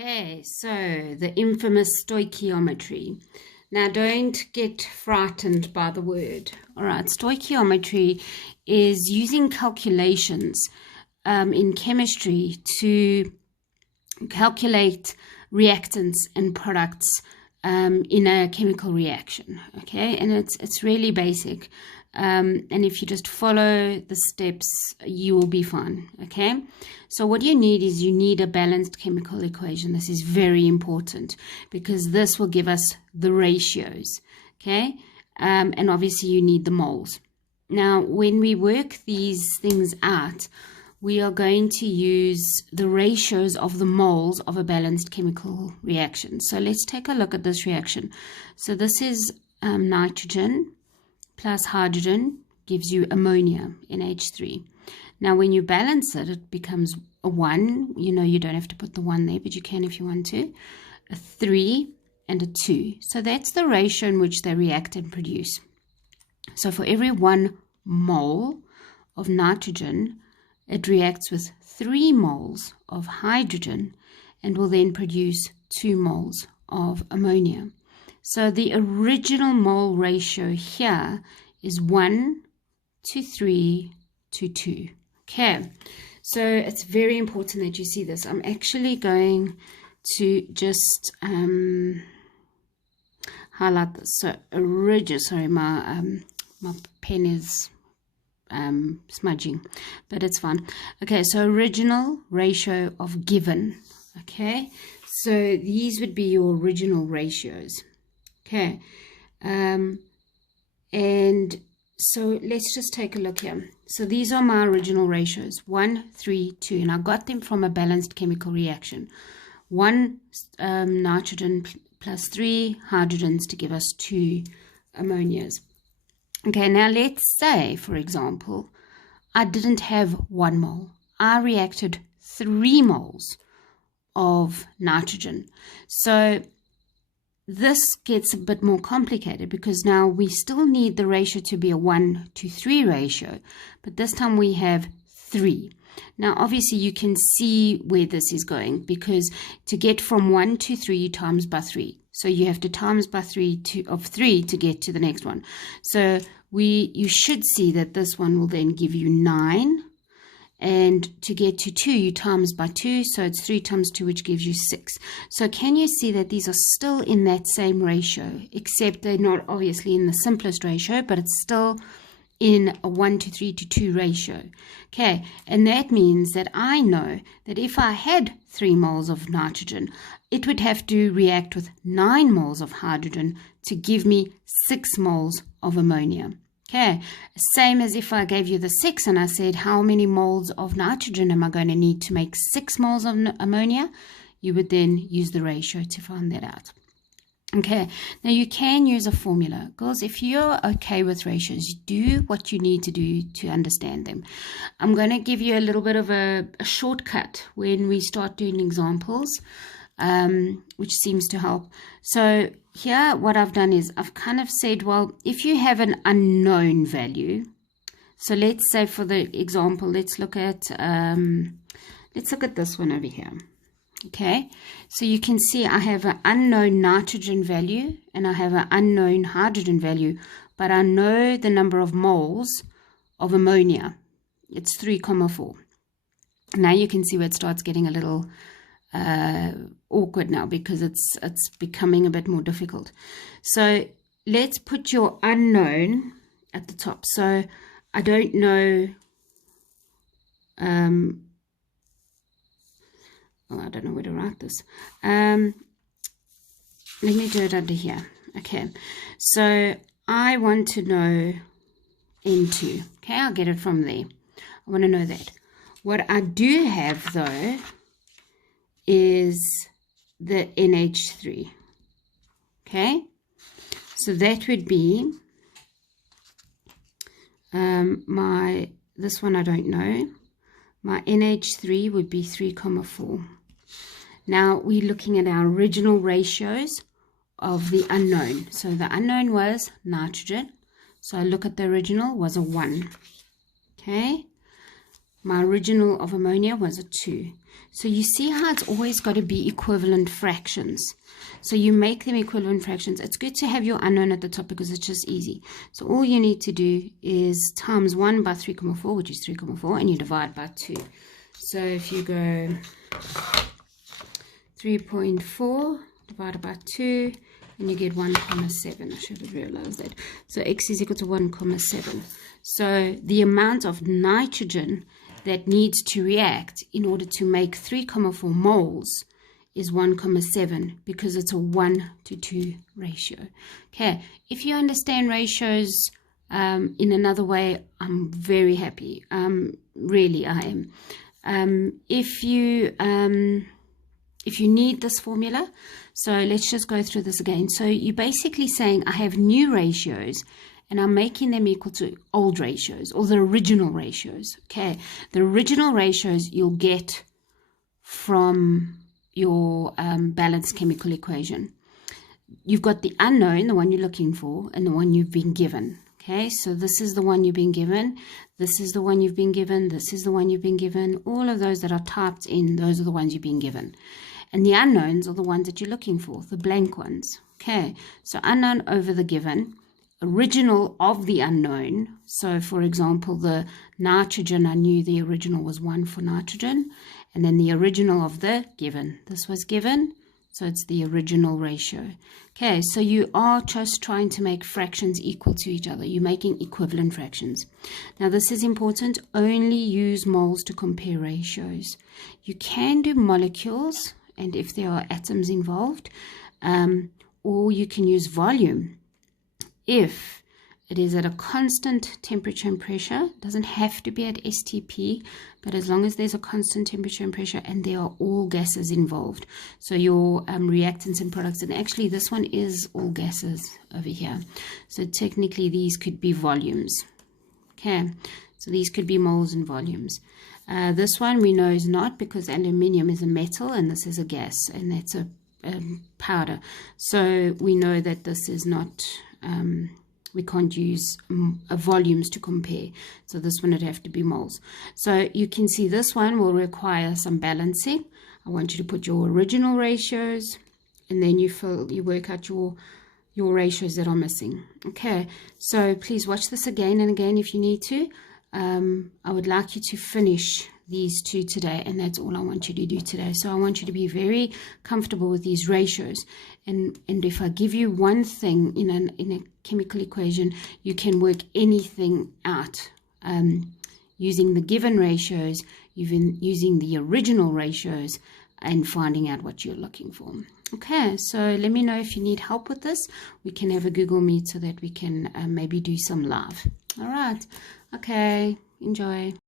Okay, so the infamous stoichiometry. Now, don't get frightened by the word. All right, stoichiometry is using calculations in chemistry to calculate reactants and products in a chemical reaction. Okay, and it's really basic. And if you just follow the steps, you will be fine. Okay, so what you need is a balanced chemical equation. This is very important because this will give us the ratios. Okay, and obviously you need the moles. Now, when we work these things out, we are going to use the ratios of the moles of a balanced chemical reaction. So let's take a look at this reaction. So this is nitrogen plus hydrogen gives you ammonia, NH3. Now, when you balance it, it becomes a 1. You know, you don't have to put the 1 there, but you can if you want to. A 3 and a 2. So that's the ratio in which they react and produce. So for every 1 mole of nitrogen, it reacts with 3 moles of hydrogen and will then produce 2 moles of ammonia. So the original mole ratio here is 1 to 3 to 2. Okay, so it's very important that you see this. I'm actually going to just highlight this. So sorry, my pen is smudging, but it's fine. Okay, so original ratio of given. Okay, so these would be your original ratios. Okay, and so let's just take a look here. So these are my original ratios, 1, 3, 2, and I got them from a balanced chemical reaction. 1 nitrogen plus 3 hydrogens to give us 2 ammonias. Okay, now let's say, for example, I didn't have 1 mole. I reacted 3 moles of nitrogen. So this gets a bit more complicated because now we still need the ratio to be a 1 to 3 ratio, but this time we have 3. Now, obviously, you can see where this is going because to get from 1 to 3, you times by 3. So you have to times by 3 to get to the next one. So you should see that this one will then give you 9. And to get to 2, you times by 2. So it's 3 times 2, which gives you 6. So can you see that these are still in that same ratio, except they're not obviously in the simplest ratio, but it's still in a 1 to 3 to 2 ratio. Okay, and that means that I know that if I had 3 moles of nitrogen, it would have to react with 9 moles of hydrogen to give me 6 moles of ammonia. Okay, same as if I gave you the 6 and I said, how many moles of nitrogen am I going to need to make 6 moles of ammonia? You would then use the ratio to find that out. Okay, now you can use a formula. Girls, if you're okay with ratios, do what you need to do to understand them. I'm going to give you a little bit of a shortcut when we start doing examples, which seems to help. So here what I've done is I've kind of said, well, if you have an unknown value, so let's say for the example, let's look at this one over here. Okay, so you can see I have an unknown nitrogen value and I have an unknown hydrogen value, but I know the number of moles of ammonia. It's 3,4. Now you can see where it starts getting a little awkward now because it's becoming a bit more difficult. So let's put your unknown at the top. So I don't know I don't know where to write this. Let me do it under here. Okay, so I want to know N2. Okay, I'll get it from there. I want to know that. What I do have though is the NH3. Okay, so that would be this one I don't know. My NH3 would be 3,4. Now we're looking at our original ratios of the unknown. So the unknown was nitrogen. So I look at the original was a 1. Okay. My original of ammonia was a 2. So you see how it's always got to be equivalent fractions. So you make them equivalent fractions. It's good to have your unknown at the top because it's just easy. So all you need to do is times 1 by 3,4, which is 3,4, and you divide by 2. So if you go 3.4 divided by 2, and you get 1,7. I should have realized that. So x is equal to 1,7. So the amount of nitrogen that needs to react in order to make 3,4 moles is 1,7 because it's a 1:2 ratio. Okay, if you understand ratios in another way, I'm very happy. Really, I am. If you need this formula, so let's just go through this again. So you're basically saying I have new ratios and I'm making them equal to old ratios or the original ratios. Okay, the original ratios you'll get from your balanced chemical equation. You've got the unknown, the one you're looking for, and the one you've been given. Okay, so this is the one you've been given, this is the one you've been given, this is the one you've been given. All of those that are typed in, those are the ones you've been given. And the unknowns are the ones that you're looking for, the blank ones. Okay, so unknown over the given, original of the unknown. So for example, the nitrogen, I knew the original was 1 for nitrogen, and then the original of the given. This was given, so it's the original ratio. Okay, so you are just trying to make fractions equal to each other. You're making equivalent fractions. Now this is important. Only use moles to compare ratios. You can do molecules, and if there are atoms involved, or you can use volume if it is at a constant temperature and pressure. It doesn't have to be at STP, but as long as there's a constant temperature and pressure and there are all gases involved. So your reactants and products, and actually this one is all gases over here. So technically these could be volumes. Okay, so these could be moles and volumes. This one we know is not, because aluminium is a metal and this is a gas, and that's a powder. So we know that this is not, we can't use volumes to compare. So this one would have to be moles. So you can see this one will require some balancing. I want you to put your original ratios, and then you work out your ratios that are missing. Okay, so please watch this again and again if you need to. I would like you to finish these two today, and that's all I want you to do today. So I want you to be very comfortable with these ratios, and if I give you one thing in a chemical equation, you can work anything out using the given ratios, using the original ratios, and finding out what you're looking for. Okay, so let me know if you need help with this. We can have a Google Meet so that we can maybe do some live. All right, okay, enjoy.